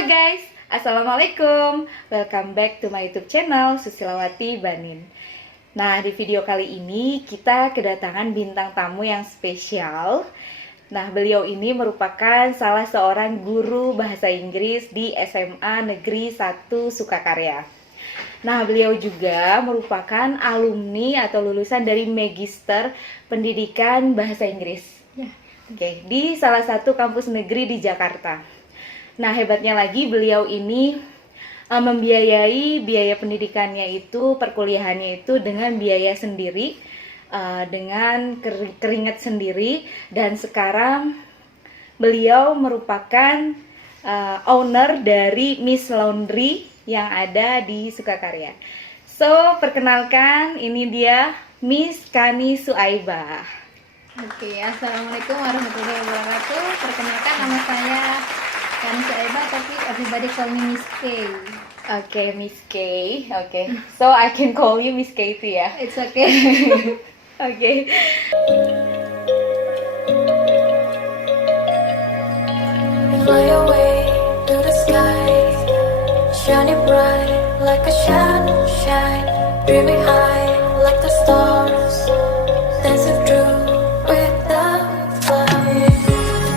Halo guys, Assalamualaikum. Welcome back to my YouTube channel Susilawati Banin. Nah, di video kali ini kita kedatangan bintang tamu yang spesial. Nah, beliau ini merupakan salah seorang guru bahasa Inggris di SMA Negeri 1 Sukakarya. Nah, beliau juga merupakan alumni atau lulusan dari Magister Pendidikan Bahasa Inggris. Oke, di salah satu kampus negeri di Jakarta. Nah, hebatnya lagi beliau ini membiayai biaya pendidikannya itu, perkuliahannya itu dengan biaya sendiri, dengan keringat sendiri, dan sekarang beliau merupakan owner dari Miss Laundry yang ada di Sukakarya. So, perkenalkan, ini dia Miss Kani Suaibah. Oke, assalamualaikum warahmatullahi wabarakatuh. Perkenalkan, nama saya Kani Suaibah, tapi everybody call me Miss K. Oke, Miss K. Oke, so I can call you Miss K too ya. It's okay. Oke. Fly away to the sky, shining bright like a sunshine, dreaming high like the stars, dancing through with the clouds.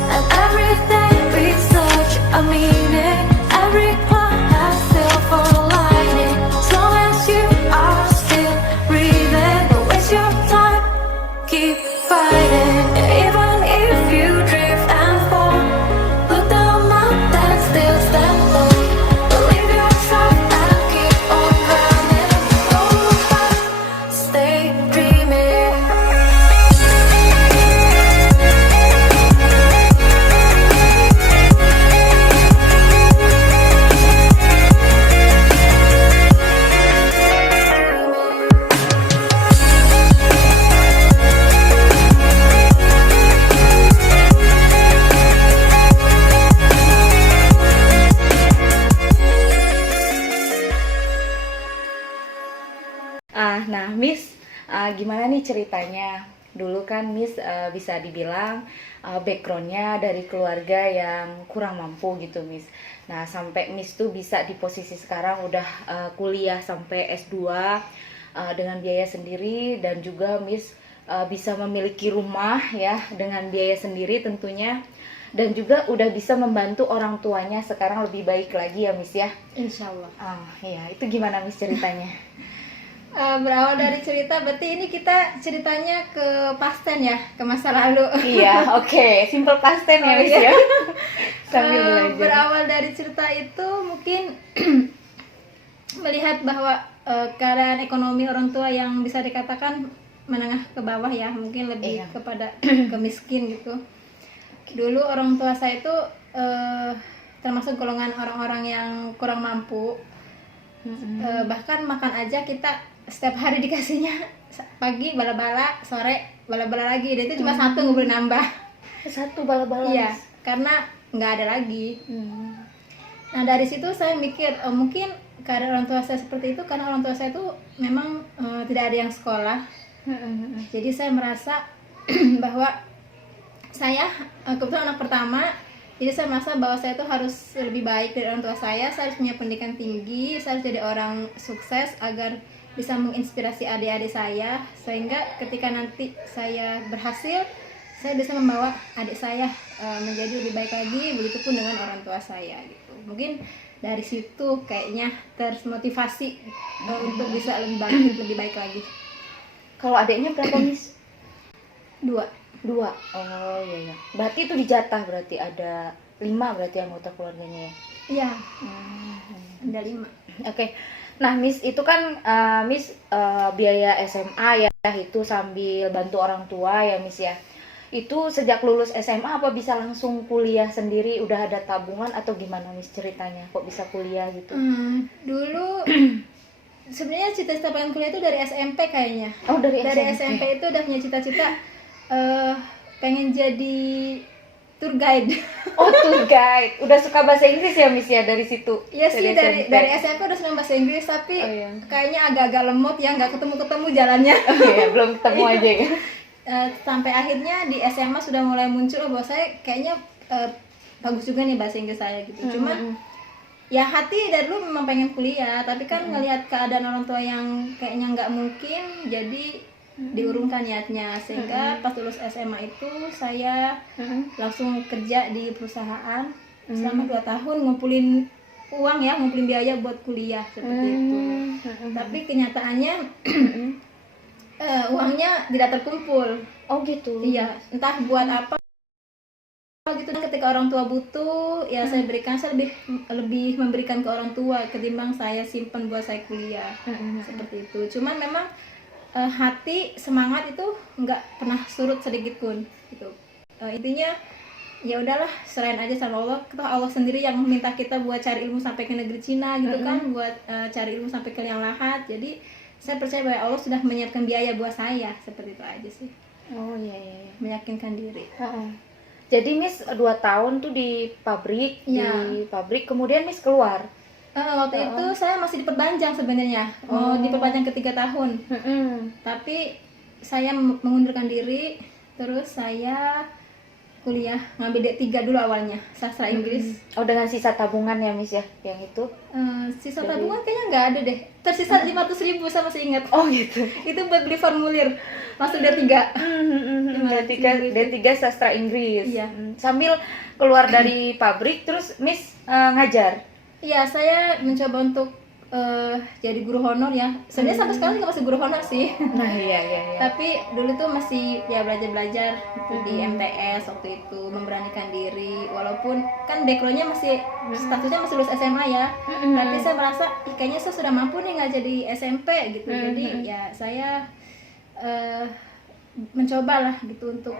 And everything with such a meaning, every cloud has silver lining. As long as you are still breathing, don't waste your time, keep fighting. Even if you drift and fall, look down up and still stand tall. Believe yourself and keep on running. Don't look back, stay dreaming. Nah, Miss, gimana nih ceritanya? Dulu kan Miss bisa dibilang backgroundnya dari keluarga yang kurang mampu gitu, Miss. Nah, sampai Miss tuh bisa di posisi sekarang udah kuliah sampai S2 dengan biaya sendiri, dan juga Miss bisa memiliki rumah ya dengan biaya sendiri tentunya, dan juga udah bisa membantu orang tuanya sekarang lebih baik lagi ya, Miss ya. Insya Allah. Iya, itu gimana Miss ceritanya? Berawal dari cerita, berarti ini kita ceritanya ke past tense ya, ke masa lalu. Iya, oke. Simple past tense ya, Miss ya. Sambil belajar. Berawal dari cerita itu mungkin melihat bahwa keadaan ekonomi orang tua yang bisa dikatakan menengah ke bawah ya, mungkin lebih Iya. kepada ke miskin gitu. Dulu orang tua saya itu termasuk golongan orang-orang yang kurang mampu. Bahkan makan aja kita setiap hari dikasihnya pagi bala-bala, sore bala-bala lagi, dan itu cuma satu, nggak boleh nambah. Satu bala-bala. Iya, karena nggak ada lagi. Nah, dari situ saya mikir, mungkin keadaan orang tua saya seperti itu karena orang tua saya itu memang tidak ada yang sekolah. Jadi saya merasa bahwa saya kebetulan anak pertama, jadi saya merasa bahwa saya itu harus lebih baik dari orang tua saya harus punya pendidikan tinggi, saya harus jadi orang sukses agar bisa menginspirasi adik-adik saya, sehingga ketika nanti saya berhasil, saya bisa membawa adik saya menjadi lebih baik lagi, begitupun dengan orang tua saya gitu. Mungkin dari situ kayaknya termotivasi untuk bisa lebih baik lagi. Kalau adiknya berapa, Miss? Dua. Oh iya. Berarti itu dijatah, berarti ada 5 berarti anggota keluarganya ya? Iya, ada 5. Oke. Nah, Miss, itu kan Miss biaya SMA ya, itu sambil bantu orang tua ya, Miss ya. Itu sejak lulus SMA apa bisa langsung kuliah sendiri, udah ada tabungan atau gimana, Miss, ceritanya? Kok bisa kuliah gitu? Dulu sebenarnya cita-cita pengen kuliah itu dari SMP kayaknya. Oh, dari SMP itu udah punya cita-cita pengen jadi tour guide. Oh, tour guide. Udah suka bahasa Inggris ya, Miss ya, dari situ? Iya sih, dari SMP udah senang bahasa Inggris, tapi kayaknya agak-agak lemot ya, nggak ketemu-ketemu jalannya. Oh iya, belum ketemu aja ya. Sampai akhirnya di SMA sudah mulai muncul bahwa saya kayaknya bagus juga nih bahasa Inggris saya gitu. Cuma ya hati dari dulu memang pengen kuliah, tapi kan ngelihat keadaan orang tua yang kayaknya nggak mungkin, jadi diurungkan niatnya. Sehingga pas lulus SMA itu saya langsung kerja di perusahaan selama 2 tahun, ngumpulin uang ya, ngumpulin biaya buat kuliah seperti itu. Tapi kenyataannya uangnya tidak terkumpul. Oh gitu. Iya, entah buat apa gitu. Dan ketika orang tua butuh, ya saya berikan. Saya lebih memberikan ke orang tua ketimbang saya simpan buat saya kuliah. Seperti itu. Cuman memang hati semangat itu nggak pernah surut sedikit pun gitu. Intinya ya udahlah, serahin aja sama Allah. Toh Allah sendiri yang minta kita buat cari ilmu sampai ke negeri Cina gitu kan, buat cari ilmu sampai ke yang lahat. Jadi saya percaya bahwa Allah sudah menyiapkan biaya buat saya, seperti itu aja sih. Oh iya iya. Meyakinkan diri. Jadi Miss 2 tahun tuh di pabrik, Iya. di pabrik, kemudian Miss keluar. Waktu itu saya masih diperpanjang sebenarnya, mau diperpanjang ke 3 tahun. Tapi saya mengundurkan diri, terus saya kuliah ngambil D3 dulu awalnya, sastra Inggris. Oh dengan sisa tabungan ya Miss ya, yang itu? Sisa tabungan kayaknya nggak ada deh, tersisa 500.000 saya masih ingat. Oh gitu. Itu buat beli formulir masuk D3. D3 sastra Inggris. Iya. Sambil keluar dari pabrik terus Miss ngajar. Iya, saya mencoba untuk jadi guru honor ya. Sebenarnya sampai sekarang juga masih guru honor sih. Nah iya. Tapi dulu tuh masih ya belajar gitu di MTS waktu itu, memberanikan diri. Walaupun kan backgroundnya masih statusnya masih lulus SMA ya. Tapi saya merasa kayaknya saya sudah mampu nih ngajar di SMP gitu. Jadi ya saya mencobalah gitu untuk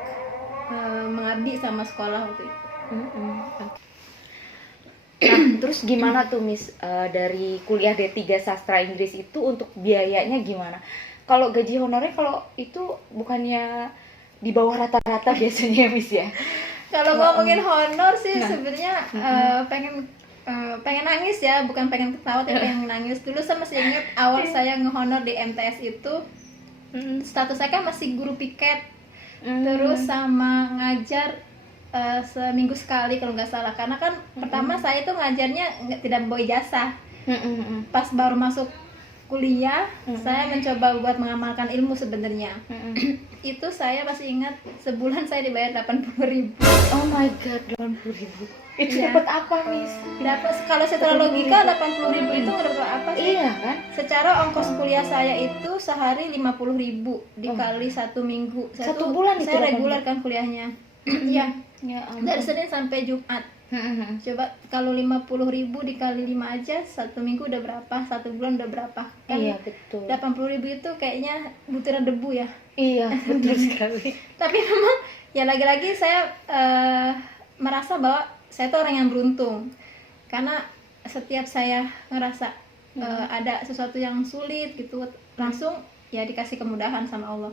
mengabdi sama sekolah waktu itu. Nah, terus gimana tuh Miss dari kuliah D3 sastra Inggris itu untuk biayanya gimana? Kalau gaji honornya kalau itu bukannya di bawah rata-rata biasanya ya Miss ya? Kalau ngomongin honor sih sebenarnya pengen nangis ya, bukan pengen ketawa tapi pengen nangis. Dulu saya masih ingat awal saya ngehonor di MTS itu, status saya kan masih guru piket, terus sama ngajar seminggu sekali kalau nggak salah. Karena kan pertama saya itu ngajarnya tidak bawa ijazah. Pas baru masuk kuliah, saya mencoba buat mengamalkan ilmu sebenarnya. Itu saya masih ingat sebulan saya dibayar 80.000. Oh my god, 80.000. Itu Iya. dapat apa Miss? Dapat, kalau secara logika 80.000 itu nggak dapat apa sih? Iya kan? Secara ongkos kuliah saya itu sehari 50.000 dikali 1 minggu. Satu bulan itu saya 80.000? reguler kan kuliahnya. Iya. Ya Dari Senin sampai Jumat. Coba kalau 50.000 dikali 5 aja, 1 minggu udah berapa? 1 bulan udah berapa? Kan Iya betul. 80.000 itu kayaknya butiran debu ya. Iya betul sekali. Tapi memang ya lagi-lagi saya merasa bahwa saya tuh orang yang beruntung, karena setiap saya ngerasa ada sesuatu yang sulit gitu, langsung ya dikasih kemudahan sama Allah.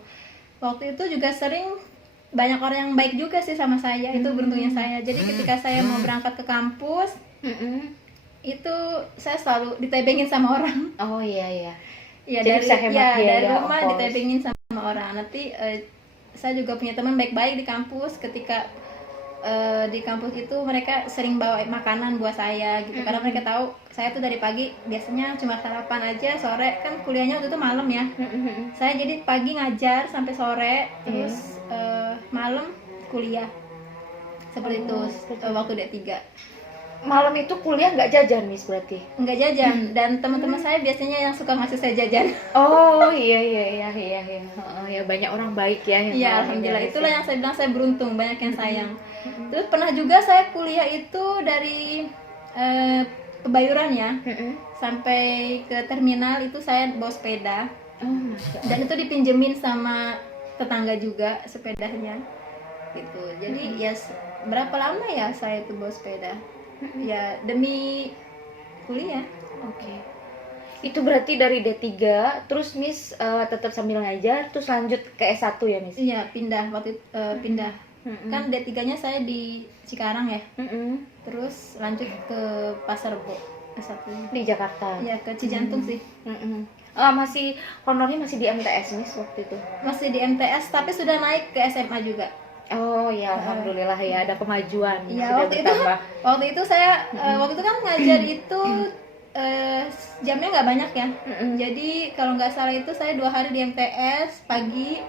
Waktu itu juga sering banyak orang yang baik juga sih sama saya, itu beruntungnya saya. Jadi ketika saya mau berangkat ke kampus, itu saya selalu ditebengin sama orang. Oh iya. Ya Jadi dari bisa hemat biaya dari rumah ongkos. ditebengin sama orang. Nanti saya juga punya teman baik-baik di kampus. Ketika di kampus itu mereka sering bawa makanan buat saya gitu, karena mereka tahu saya tuh dari pagi biasanya cuma sarapan aja, sore kan kuliahnya waktu itu malam ya. Saya jadi pagi ngajar sampai sore, terus malam kuliah seperti itu. Waktu D3 Malam itu kuliah nggak jajan Miss berarti? nggak jajan, dan teman-teman saya biasanya yang suka ngasih saya jajan. Oh iya. Oh, ya banyak orang baik ya. yang Iya, ngalamin alhamdulillah. dari Itulah sini. yang saya bilang saya beruntung, banyak yang sayang. Terus pernah juga saya kuliah itu dari Kebayoran ya, sampai ke terminal itu saya bawa sepeda, Oh masya Allah. dan itu dipinjemin sama tetangga juga sepedanya gitu. Jadi ya berapa lama ya saya itu bawa sepeda, ya demi kuliah. Oke. Itu berarti dari D3 terus Miss tetap sambil ngajar terus lanjut ke S1 ya Miss? Iya, pindah waktu itu, pindah. Kan D3-nya saya di Cikarang ya. Terus lanjut ke Pasar Rebo S1. Di Jakarta. Ya, ke Cijantung sih. Masih honornya masih di MTS Miss waktu itu. Masih di MTS tapi sudah naik ke SMA juga. Oh ya, alhamdulillah ya ada kemajuan. Iya, Sudah waktu itu bertambah. waktu itu saya waktu itu kan ngajar itu jamnya nggak banyak ya. Jadi kalau nggak salah itu saya 2 hari di MTS pagi,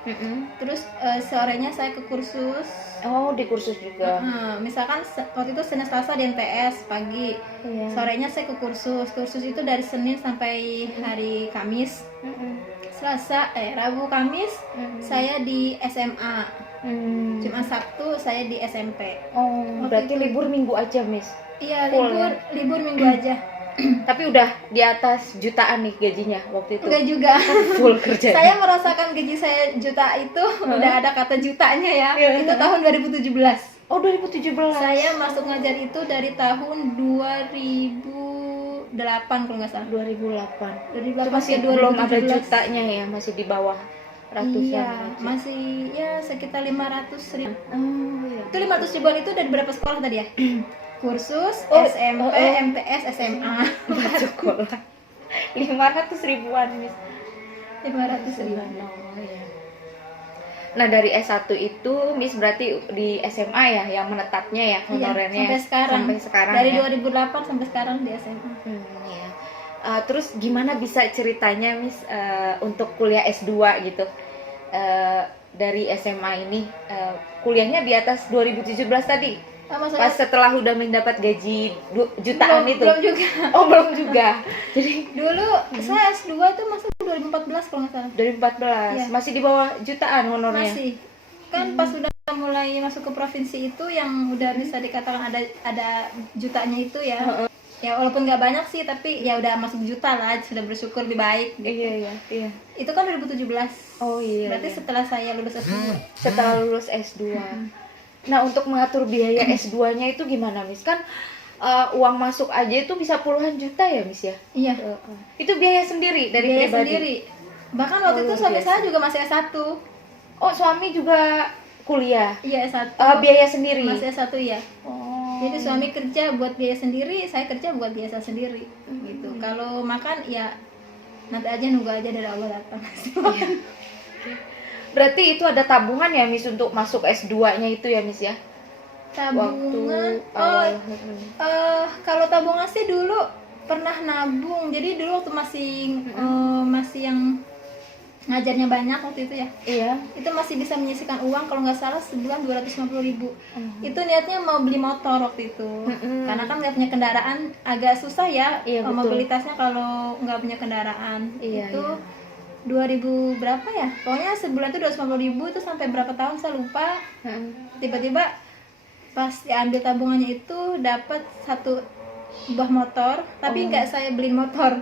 terus sorenya saya ke kursus. Oh, di kursus juga. Misalkan waktu itu Senin Selasa di MTS pagi, Iya. sorenya saya ke kursus. Kursus itu dari Senin sampai hari Kamis. Rabu Kamis saya di SMA. Cuma Sabtu saya di SMP. Oh, berarti libur minggu aja, Miss. Iya, Full, libur minggu aja. Tapi udah di atas jutaan nih gajinya waktu itu. Enggak juga. Full kerjanya. Saya merasakan gaji saya juta itu udah ada kata jutanya ya. Itu tahun 2017. Oh, 2017. Saya masuk ngajar itu dari tahun 2008 kalau nggak salah. 2008. 2008 Itu masih ke belum ada 2017. jutanya ya, masih di bawah ratusan. Iya, aja. masih ya sekitar 500.000. Oh, iya. Itu 500 ribuan itu dari berapa sekolah tadi ya? Kursus, Oh, SMP, MTS, SMA. Empat sekolah. 500 ribuan, Miss. 500 ribuan. Oh, iya. Nah, dari S1 itu Miss berarti di SMA ya yang menetapnya ya honorernya. Sampai sekarang. Sampai sekarang Dari ya. 2008 sampai sekarang di SMA. Iya. Terus gimana bisa ceritanya Miss untuk kuliah S2 gitu? Dari SMA ini kuliahnya di atas 2017 tadi. Maksudnya Pas setelah udah mendapat gaji jutaan itu. belum juga. Oh, belum juga. Jadi Dulu saya S2 itu masuk 2014 kalau nggak salah. 2014 Iya. masih di bawah jutaan honornya. Masih. Kan pas udah mulai masuk ke provinsi itu yang udah bisa dikatakan ada jutanya itu ya. Ya walaupun nggak banyak sih tapi ya udah masuk juta lah, sudah bersyukur lebih baik. Iya. Itu kan 2017. Oh iya. Berarti setelah saya lulus S2. Setelah lulus S2. Nah, untuk mengatur biaya S2-nya itu gimana, Miss? Kan uang masuk aja itu bisa puluhan juta ya, Miss ya? Iya. Itu biaya sendiri dari Biaya pribadi? sendiri. Bahkan waktu itu luar suami biasa. saya juga masih S1. Oh, suami juga kuliah? Iya, S1. Biaya sendiri? Masih S1 ya. Oh. Jadi suami kerja buat biaya sendiri, saya kerja buat biaya saya sendiri. Gitu. Kalau makan ya nanti aja, nunggu aja dari Allah datang. Berarti itu ada tabungan ya, Miss, untuk masuk S2-nya itu ya, Miss ya? Tabungan. awal. Kalau tabungan sih dulu pernah nabung. Jadi dulu waktu masih yang ngajarnya banyak waktu itu ya. Iya. Itu masih bisa menyisihkan uang kalau nggak salah sebulan 250.000. Itu niatnya mau beli motor waktu itu. Karena kan nggak punya kendaraan, agak susah ya. Iya, betul. Mobilitasnya kalau nggak punya kendaraan. Iya, Itu 2000 berapa ya? Pokoknya sebulan itu 250.000, itu sampai berapa tahun saya lupa. Tiba-tiba pas diambil tabungannya itu dapat satu buah motor, tapi nggak saya beliin motor.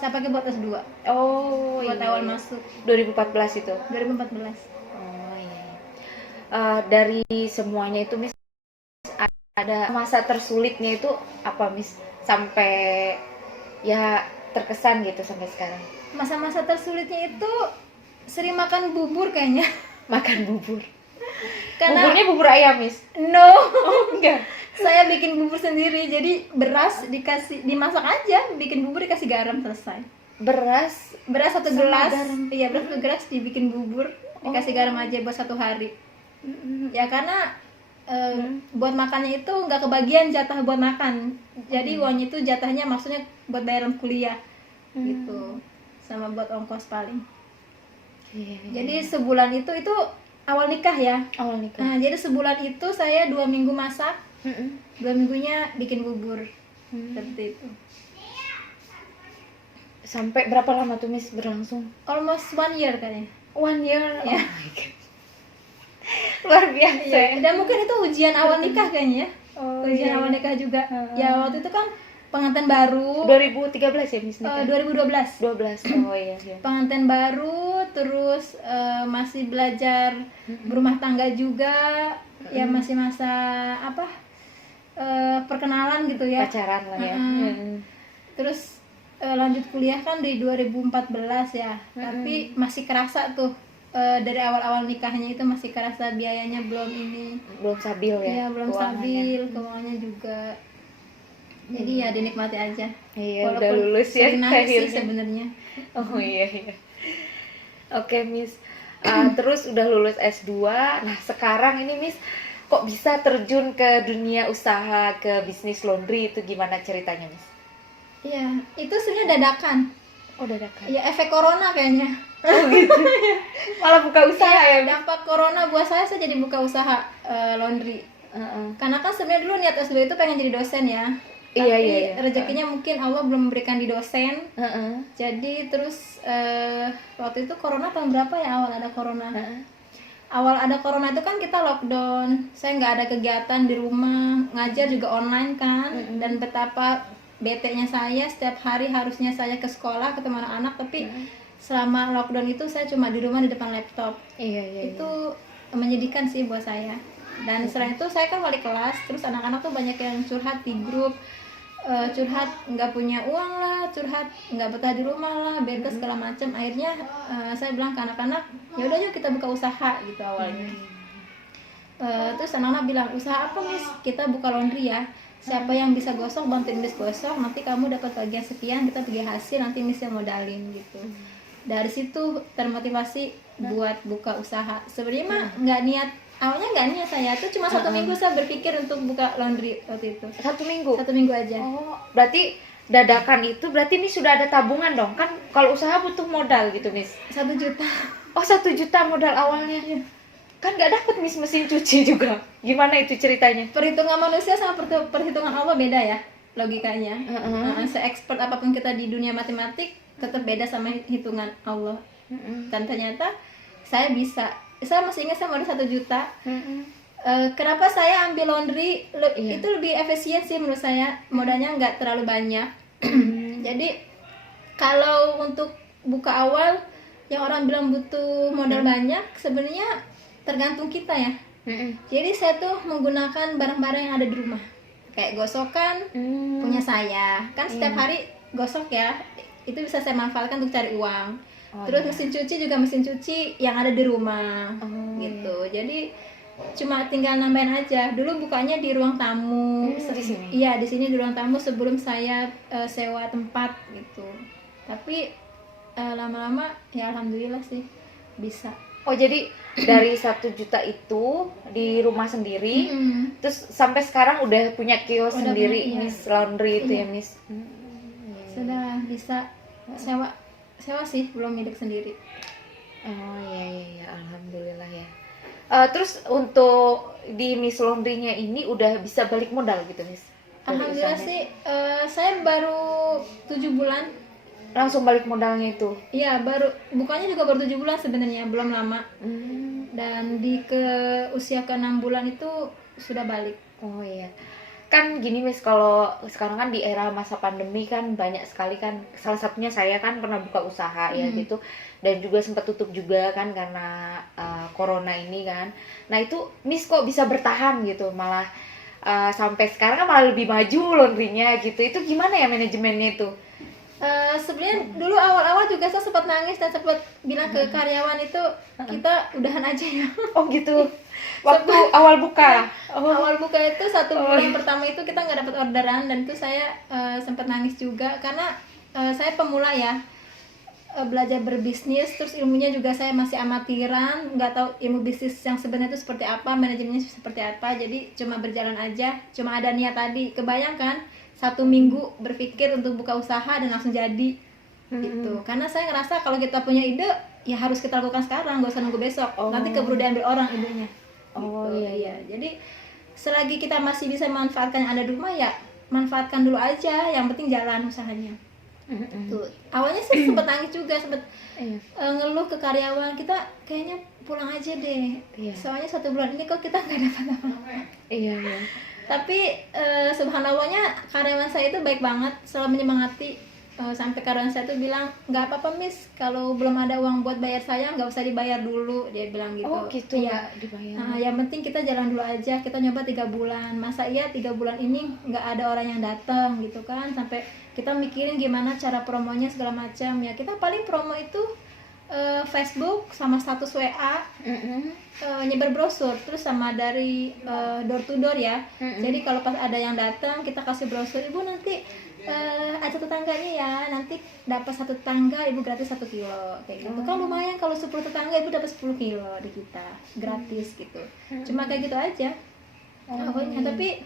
Saya pakai buat S2. Oh, Buat iya. awal masuk 2014 itu. 2014. Oh iya. Dari semuanya itu, Miss, ada masa tersulitnya itu apa, Miss? Sampai ya terkesan gitu sampai sekarang. Masa-masa tersulitnya itu sering makan bubur kayaknya. Makan bubur. Karena Buburnya bubur ayam, Miss? no, Enggak. saya bikin bubur sendiri. Jadi beras dimasak aja, bikin bubur dikasih garam, selesai. Beras. Beras 1 Sama gelas. garam. Iya, beras 1 gelas dibikin bubur, dikasih garam aja buat 1 hari. Ya karena buat makannya itu nggak kebagian jatah buat makan. Jadi uangnya itu jatahnya maksudnya buat bayaran kuliah gitu, sama buat ongkos paling. Iya. Jadi sebulan itu awal nikah ya. Awal nikah. Nah, jadi sebulan itu saya 2 minggu masak, 2 minggunya bikin bubur. Seperti itu. Sampai berapa lama tuh, Miss, berlangsung? Almost 1 year kayaknya. 1 year. Ya. Oh my God. Luar biasa. Iya. Dan mungkin itu ujian awal nikah kayaknya ya. Oh, Ujian iya. awal nikah juga. Ya waktu itu kan pengantin baru. 2013 ya, Miss, nikah? 2012. 12. Oh iya. Pengantin baru, terus masih belajar berumah tangga juga. Ya masih masa perkenalan gitu ya. Pacaran lah ya. Terus lanjut kuliah kan di 2014 ya. Tapi masih kerasa tuh dari awal-awal nikahnya itu masih kerasa biayanya belum Belum stabil ya. Iya, belum keuangannya. stabil, keuangannya juga. Jadi ya dinikmati aja. Iya, udah lulus ya sering nangis sih akhirnya. sebenarnya. Oh iya. Oke, Miss. terus udah lulus S2. Nah, sekarang ini Miss kok bisa terjun ke dunia usaha, ke bisnis laundry, itu gimana ceritanya, Miss? Iya, itu sebenarnya dadakan. Oh, dadakan. Ya efek corona kayaknya. Oh gitu. Malah buka usaha ya, Miss? Dampak corona buat saya jadi buka usaha laundry. Karena kan sebenarnya dulu niat S2 itu pengen jadi dosen ya. Tapi Iya. rezekinya mungkin Allah belum memberikan di dosen. Jadi terus waktu itu corona tahun berapa ya awal ada corona? Awal ada corona itu kan kita lockdown. Saya nggak ada kegiatan di rumah, ngajar juga online kan. Dan betapa bete-nya saya setiap hari harusnya saya ke sekolah ketemu anak-anak, tapi selama lockdown itu saya cuma di rumah di depan laptop. Iya. Itu menyedihkan sih buat saya. Dan selain itu saya kan wali kelas, terus anak-anak tuh banyak yang curhat di grup, curhat nggak punya uang lah, curhat nggak betah di rumah lah, bete segala macam. Akhirnya saya bilang ke anak-anak, ya udah yuk kita buka usaha gitu awalnya. Terus anak-anak bilang, usaha apa Miss? Kita buka laundry ya. Siapa yang bisa gosok bantuin Miss gosok, nanti kamu dapat bagian sekian, kita bagi hasil, nanti Miss yang modalin gitu. Dari situ termotivasi buat buka usaha. Sebenarnya mah awalnya nggak niat saya tuh cuma 1 minggu saya berpikir untuk buka laundry waktu itu. 1 minggu? 1 minggu aja. Oh, berarti dadakan itu berarti ini sudah ada tabungan dong? Kan kalau usaha butuh modal gitu, Miss. 1 juta. Oh, 1 juta modal awalnya. Kan nggak dapet Miss mesin cuci juga. Gimana itu ceritanya? Perhitungan manusia sama perhitungan Allah beda ya logikanya. Se-expert apapun kita di dunia matematik tetap beda sama hitungan Allah. Dan ternyata saya masih ingat saya modal 1 juta. Kenapa saya ambil laundry? Itu lebih efisien sih menurut saya, modalnya nggak terlalu banyak. Jadi kalau untuk buka awal yang orang bilang butuh modal banyak, sebenarnya tergantung kita ya. Jadi saya tuh menggunakan barang-barang yang ada di rumah, kayak gosokan punya saya, kan setiap hari gosok ya, itu bisa saya manfaatkan untuk cari uang. Terus mesin cuci juga mesin cuci yang ada di rumah gitu. Jadi cuma tinggal nambahin aja. Dulu bukanya di ruang tamu. Di sini? Iya, di sini di ruang tamu sebelum saya sewa tempat gitu. Tapi lama-lama ya alhamdulillah sih bisa. Oh, jadi dari 1 juta itu di rumah sendiri, terus sampai sekarang udah punya kios Udah sendiri, punya, iya. Miss Laundry itu ya, Miss? Sudah bisa sewa sih, belum milik sendiri. Oh iya, alhamdulillah ya. Terus untuk di Miss Laundry-nya ini udah bisa balik modal gitu, Miss? Dari Alhamdulillah usahanya? sih, saya baru 7 bulan. Langsung balik modalnya itu? Iya, bukanya juga baru 7 bulan sebenarnya, belum lama. Dan ke usia ke 6 bulan itu sudah balik. Oh iya. Kan gini Miss, kalau sekarang kan di era masa pandemi kan banyak sekali kan, salah satunya saya kan pernah buka usaha ya gitu, dan juga sempat tutup juga kan karena corona ini kan. Nah itu Miss kok bisa bertahan gitu, malah sampai sekarang kan malah lebih maju laundry-nya gitu. Itu gimana ya manajemennya itu? Sebenarnya dulu awal-awal juga saya sempat nangis dan sempat bilang ke karyawan itu, kita udahan aja ya. Oh gitu. Waktu awal buka. Awal buka itu 1 bulan pertama itu kita nggak dapat orderan, dan itu saya sempat nangis juga karena saya pemula ya, belajar berbisnis, terus ilmunya juga saya masih amatiran, nggak tahu ilmu bisnis yang sebenarnya itu seperti apa, manajemennya seperti apa. Jadi cuma berjalan aja, cuma ada niat tadi. Kebayangkan 1 minggu berpikir untuk buka usaha dan langsung jadi gitu. Karena saya ngerasa kalau kita punya ide ya harus kita lakukan sekarang, gak usah nunggu besok. Nanti keburu diambil orang idenya. Oh gitu. iya. Jadi selagi kita masih bisa manfaatkan yang ada di rumah ya manfaatkan dulu aja, yang penting jalan usahanya. Tuh. Awalnya sih sempat nangis juga, sempat ngeluh ke karyawan, kita kayaknya pulang aja deh. Soalnya 1 bulan ini kok kita nggak dapat apa-apa. Iya. Tapi subhanallahnya karyawan saya itu baik banget, selalu menyemangati. Sampai karyawan saya tuh bilang, nggak apa-apa Miss, kalau belum ada uang buat bayar saya nggak usah dibayar dulu, dia bilang gitu. Oh gitu ya, dibayar. Yang penting kita jalan dulu aja, kita nyoba 3 bulan. Masa iya 3 bulan ini nggak ada orang yang datang gitu kan, sampai kita mikirin gimana cara promonya segala macam ya. Kita paling promo itu Facebook sama status WA, nyebar brosur, terus sama dari door to door ya. Jadi kalau pas ada yang datang kita kasih brosur, ibu nanti Ada tetangganya ya, nanti dapat satu tetangga ibu gratis 1 kilo kayak gitu. Kan lumayan kalau 10 tetangga ibu dapat 10 kilo di kita gratis gitu. Cuma kayak gitu aja pokoknya. Tapi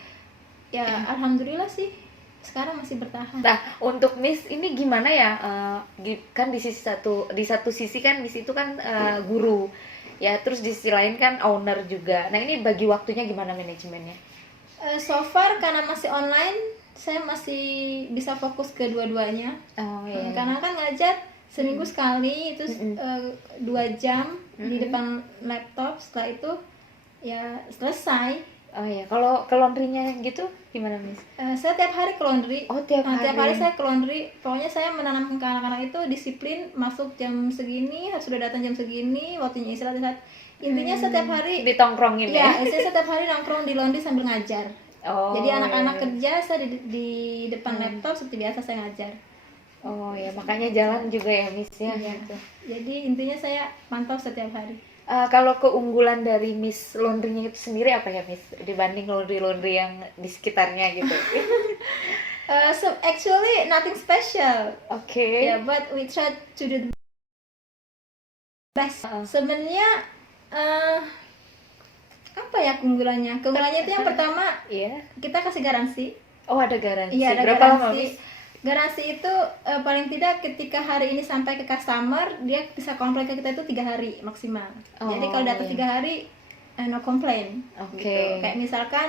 ya alhamdulillah sih sekarang masih bertahan. Nah, untuk Miss ini gimana ya? Kan di satu sisi kan Miss itu kan guru. Ya, terus di sisi lain kan owner juga. Nah, ini bagi waktunya gimana manajemennya? So far karena masih online, saya masih bisa fokus ke dua-duanya. Oh iya. Karena kan ngajar seminggu sekali itu 2 jam di depan laptop, setelah itu ya selesai. Oh iya, kalau ke laundry-nya gitu gimana, Miss? Saya tiap hari ke laundry. Oh, tiap hari. Saya ke laundry. Pokoknya saya menanamkan ke anak-anak itu disiplin, masuk jam segini, sudah datang jam segini, waktunya istirahat. Intinya setiap hari Ditongkrongin ya? ya, saya setiap hari nongkrong di laundry sambil ngajar. Oh, Jadi anak-anak iya. kerja, saya di depan laptop seperti biasa saya ngajar. Oh ya, makanya jalan juga ya, Miss ya. Iya. Gitu. Jadi intinya saya pantau setiap hari. Kalau keunggulan dari Miss laundry-nya itu sendiri apa ya, Miss? Dibanding laundry-laundry yang di sekitarnya gitu. So actually nothing special. Oke. Yeah, but we try to do the best. Sebenarnya apa ya keunggulannya? Keunggulannya itu yang pertama Iya. kita kasih garansi. Oh, ada garansi. Iya, ada Berapa lama, garansi. Miss? Garansi itu paling tidak ketika hari ini sampai ke customer, dia bisa komplain ke kita itu 3 hari maksimal. Oh, Jadi kalau di atas iya. 3 hari no complain. Oke. Gitu. Kayak misalkan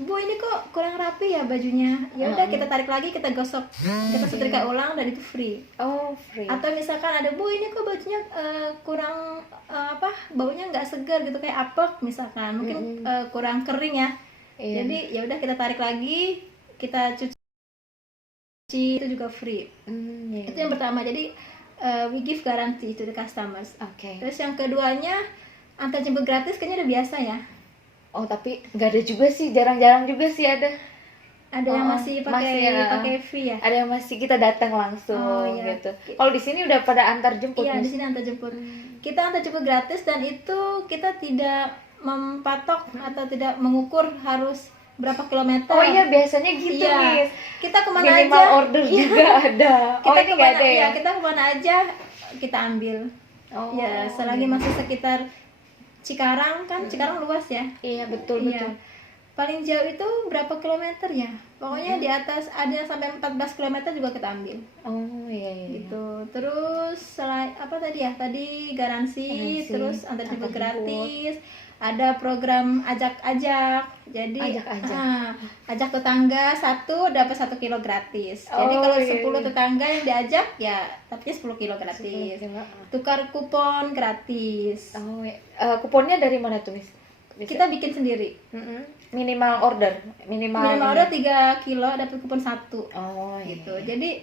Bu ini kok kurang rapi ya bajunya. Ya udah kita tarik lagi, kita gosok, kita setrika ulang dan itu free. Oh, free. Atau misalkan ada Bu ini kok bajunya kurang baunya nggak segar gitu kayak apek misalkan, mungkin kurang kering ya. Iya. Jadi ya udah kita tarik lagi, kita cuci itu juga free. Iya. Itu yang pertama. Jadi we give guarantee to the customers. Oke. Terus yang keduanya antar jemput gratis kayaknya udah biasa ya. Oh, tapi nggak ada juga sih, jarang-jarang juga sih ada. Ada yang masih pakai fee ya. Ada yang masih kita datang langsung iya. gitu. Kalau di sini udah pada antar jemput. Iya, di Miss? sini antar jemput. Kita antar jemput gratis dan itu kita tidak mempatok atau tidak mengukur harus berapa kilometer. Oh iya, biasanya gitu, Iya. Miss. Kita kemana Minimal aja? order juga ada. Oh, Kita ini nggak ada ya? Iya, kita kemana aja kita ambil. Oh, Ya, selagi masih sekitar Cikarang kan, Cikarang luas ya. iya, betul. Iya. Paling jauh itu berapa kilometer ya? Pokoknya di atas ada yang sampai 14 kilometer juga kita ambil. Oh iya, iya. Gitu. Terus selain apa tadi ya? Tadi garansi, terus antar jemput gratis. Ada program ajak-ajak. Jadi ajak tetangga 1 dapat 1 kilo gratis. Jadi Oh, kalau iya, 10 tetangga yang diajak ya dapatnya 10 kilo gratis. 10 kilo. Tukar kupon gratis. Oh, iya. Kuponnya dari mana tuh, Miss? Bisa? Kita bikin sendiri. Minimal order. Minimal Order 3 kilo dapat kupon 1. Oh, iya. Gitu. Jadi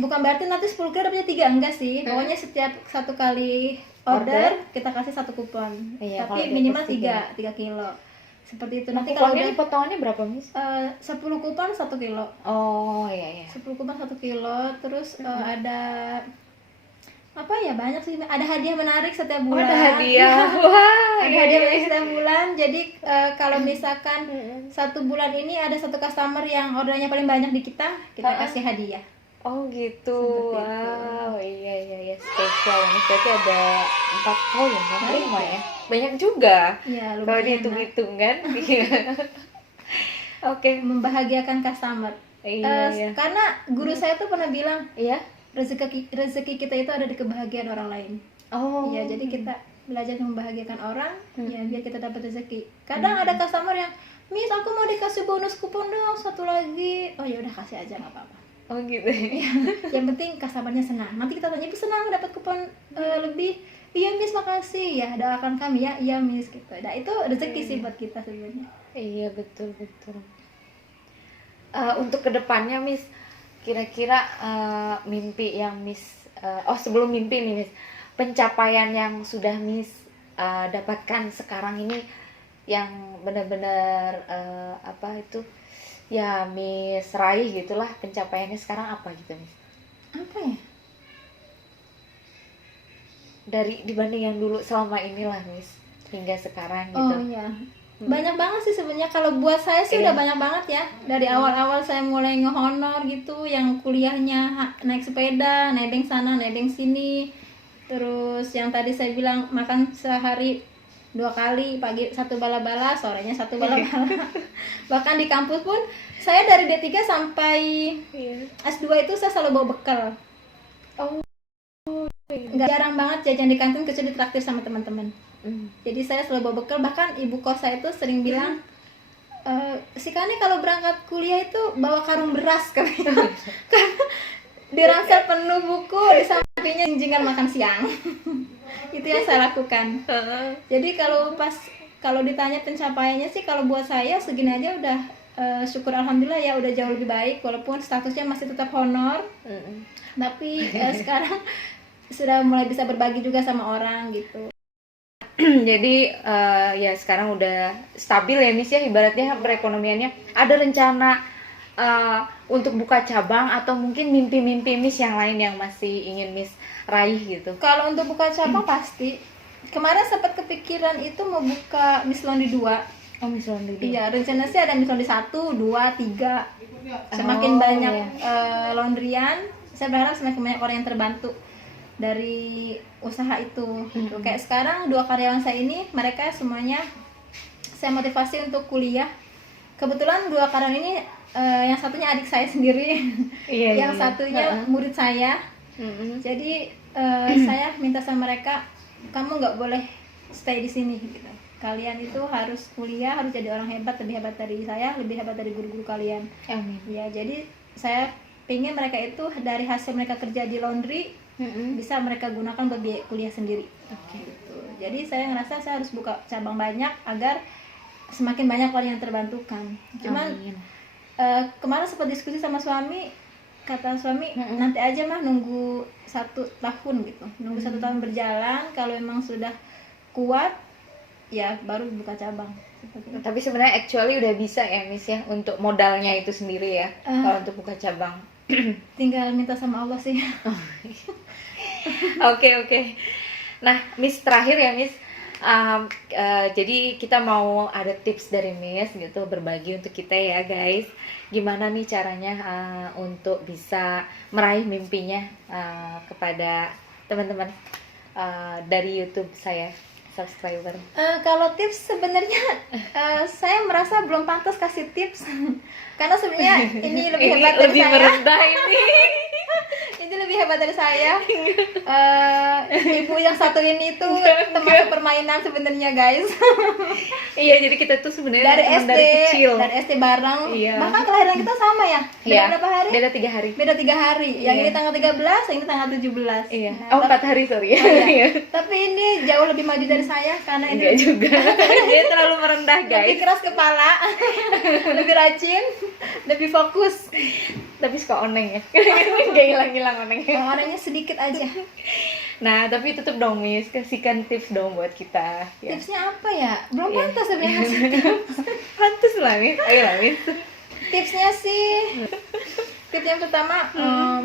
bukan berarti nanti 10 kilo dapatnya 3, enggak sih. Pokoknya setiap 1 kali order kita kasih 1 kupon. Iya, kalau Tapi di minimal atas 3 kilo. Seperti itu. Nah, Nanti kalau kuponnya udah potongannya berapa, Miss? 10 kupon 1 kilo. Oh, iya, iya. 10 kupon 1 kilo. Terus ada apa ya, banyak sih. Ada hadiah menarik setiap Oh, bulan. ada hadiah. Iya. Wah, Ada iya, hadiah iya. menarik setiap bulan. Jadi kalau misalkan 1 bulan ini ada 1 customer yang ordernya paling banyak di kita kasih hadiah. Oh gitu. Seperti itu. Wow, iya, iya, iya, spesial. Ini berarti ada 4 poin ya, 5 ya. Banyak juga. Iya, Kalau lumayan lah. dihitung-hitung kan. Iya. Oke. Membahagiakan customer. Iya, iya. Karena guru saya tuh pernah bilang Iya. rezeki kita itu ada di kebahagiaan orang lain. Oh. Ya, jadi kita belajar membahagiakan orang ya biar kita dapat rezeki. Kadang ada customer yang, "Miss, aku mau dikasih bonus kupon dong 1 lagi." Oh ya udah, kasih aja nggak apa-apa. Oh gitu. Yang penting customernya senang. Nanti kita tanya, "Ibu senang dapat kupon lebih?" "Iya, Miss, makasih ya, doakan kami ya." "Iya, Miss." Gitu. Nah, itu rezeki sih buat kita sebenarnya. Iya, betul, betul. Untuk kedepannya, Miss, kira-kira mimpi yang Miss sebelum mimpi nih, Miss, pencapaian yang sudah Miss dapatkan sekarang ini yang benar-benar ya Miss raih gitulah, pencapaiannya sekarang apa gitu, Miss? Apa ya? Dari dibanding yang dulu selama inilah, Miss, hingga sekarang gitu. Oh iya. Banyak banget sih sebenarnya. Kalau buat saya sih udah banyak banget ya. Dari awal-awal saya mulai ngehonor gitu, yang kuliahnya naik sepeda, nebeng sana, nebeng sini. Terus yang tadi saya bilang makan sehari 2 kali, pagi 1 bala-bala, sorenya 1 bala-bala. Bahkan di kampus pun saya dari D3 sampai S2 itu saya selalu bawa bekal. Oh. Nggak, jarang banget jajan di kantin kecuali ditraktir sama teman-teman. Jadi saya selalu bawa bekal. Bahkan ibu kos saya itu sering bilang, si Kani kalau berangkat kuliah itu bawa karung beras katanya. Karena di ransel penuh buku, di sampingnya jinjingan makan siang. Itu yang saya lakukan. Jadi kalau ditanya pencapaiannya sih, kalau buat saya segini aja udah syukur alhamdulillah ya, udah jauh lebih baik walaupun statusnya masih tetap honor. Tapi sekarang sudah mulai bisa berbagi juga sama orang gitu. Jadi ya sekarang udah stabil ya Miss ya, ibaratnya perekonomiannya. Ada rencana untuk buka cabang atau mungkin mimpi-mimpi Miss yang lain yang masih ingin Miss raih gitu? Kalau untuk buka cabang pasti. Kemarin sempat kepikiran itu mau buka Miss Laundry 2. Oh, Miss Laundry 2. Iya, rencana sih ada Miss Laundry 1, 2, 3. Semakin banyak laundryan, saya berharap semakin banyak orang yang terbantu dari usaha itu. Gitu. Kayak sekarang 2 karyawan saya ini, mereka semuanya saya motivasi untuk kuliah. Kebetulan 2 karyawan ini yang satunya adik saya sendiri, yang satunya murid saya. Jadi saya minta sama mereka, kamu nggak boleh stay di sini gitu. Kalian itu harus kuliah, harus jadi orang hebat, lebih hebat dari saya, lebih hebat dari guru-guru kalian. Amin. Ya, jadi saya pengen mereka itu dari hasil mereka kerja di laundry bisa mereka gunakan buat biaya kuliah sendiri. Gitu. Jadi saya ngerasa saya harus buka cabang banyak agar semakin banyak orang yang terbantukan. Cuman kemarin sempat diskusi sama suami, kata suami nanti aja mah, nunggu 1 tahun gitu, nunggu 1 tahun berjalan, kalau memang sudah kuat ya baru buka cabang. Tapi sebenarnya actually udah bisa ya Miss ya untuk modalnya itu sendiri ya, kalau untuk buka cabang. Tinggal minta sama Allah sih. Oke. Nah Miss, terakhir ya Miss, jadi kita mau ada tips dari Miss gitu, berbagi untuk kita ya guys. Gimana nih caranya untuk bisa meraih mimpinya kepada teman-teman dari YouTube saya, subscriber. Kalau tips sebenarnya saya merasa belum pantas kasih tips. Karena sebenarnya ini lebih hebat dari lebih saya. merendah ini. Ini lebih hebat dari saya. Ibu yang satu ini tuh teman permainan sebenarnya guys. Iya, jadi kita tuh sebenarnya dari teman SD, dari kecil. dari SD bareng. Iya. Bahkan kelahiran kita sama ya. Beda berapa hari? Beda 3 hari. Beda 3 hari. Yang ini tanggal 13, yang ini tanggal 17. Iya. Nah, 4 hari, sorry. iya. Tapi ini jauh lebih maju dari saya karena ini Enggak juga. Dia terlalu merendah, lebih guys. keras kepala, lebih rajin, lebih fokus. Tapi suka oneng ya. Enggak hilang-hilang onengnya. Orangnya sedikit aja. Nah, tapi tetep dong Miss, kasihkan tips dong buat kita. Ya. Tipsnya apa ya? Belum pantas sebenarnya ngasih tips. Pantes lah Miss. Ayo lah Miss. Tipsnya sih, tips yang pertama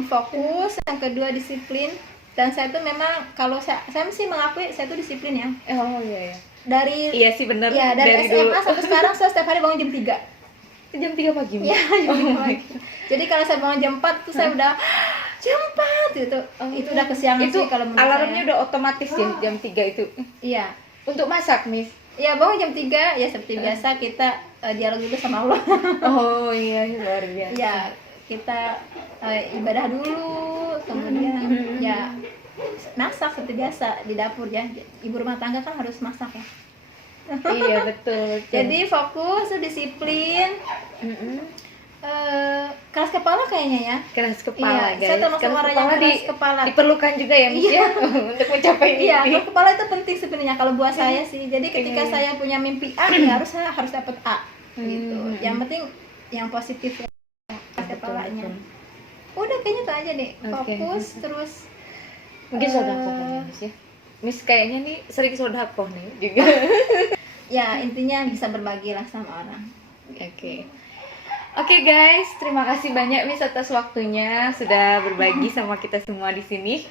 fokus, yang kedua disiplin. Dan saya tuh memang kalau saya sih mengakui saya tuh disiplin ya. Oh iya. Dari Iya sih bener. ya dari SMA dulu. sampai sekarang saya setiap hari bangun jam 3. Jam 3 pagi. Iya, jam 3 pagi. Jadi kalau saya bangun jam 4 tuh saya udah jam 4 gitu. Itu udah kesiangan Itu sih kalau menurut alarmnya saya. udah otomatis ya jam 3 itu. Iya. Untuk masak, Miss. Ya bangun jam 3 ya seperti biasa kita dialog dulu sama Allah. Oh iya, luar biasa. Ya, kita ibadah dulu, kemudian ya masak seperti biasa di dapur ya. Ibu rumah tangga kan harus masak ya. Iya betul. Jadi fokus, disiplin, keras kepala kayaknya ya. Keras kepala, Iya, guys. saya termasuk Keras orang yang kepala keras kepala. diperlukan juga ya, Miss ya, untuk mencapai Iya, mimpi. keras kepala itu penting sebenarnya kalau buat saya sih. Jadi ketika saya punya mimpi A, ya harus dapat A gitu. Yang penting yang positif ya, keras kepalanya. Udah kayaknya itu aja deh. Fokus terus. Mungkin sodako Miss ya. Miss kayaknya nih sering sodako nih juga. Ya intinya bisa berbagi lah sama orang. Oke guys, terima kasih banyak Miss atas waktunya sudah berbagi sama kita semua di sini.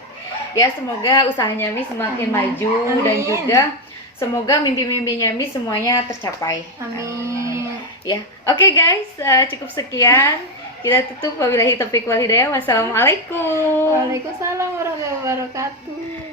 Ya semoga usahanya Miss semakin maju dan juga Semoga mimpi-mimpinya Mi semuanya tercapai. Amin. Ya, oke guys, cukup sekian. Kita tutup wabillahi taufiq wal hidayah. Wassalamualaikum. Waalaikumsalam warahmatullahi wabarakatuh.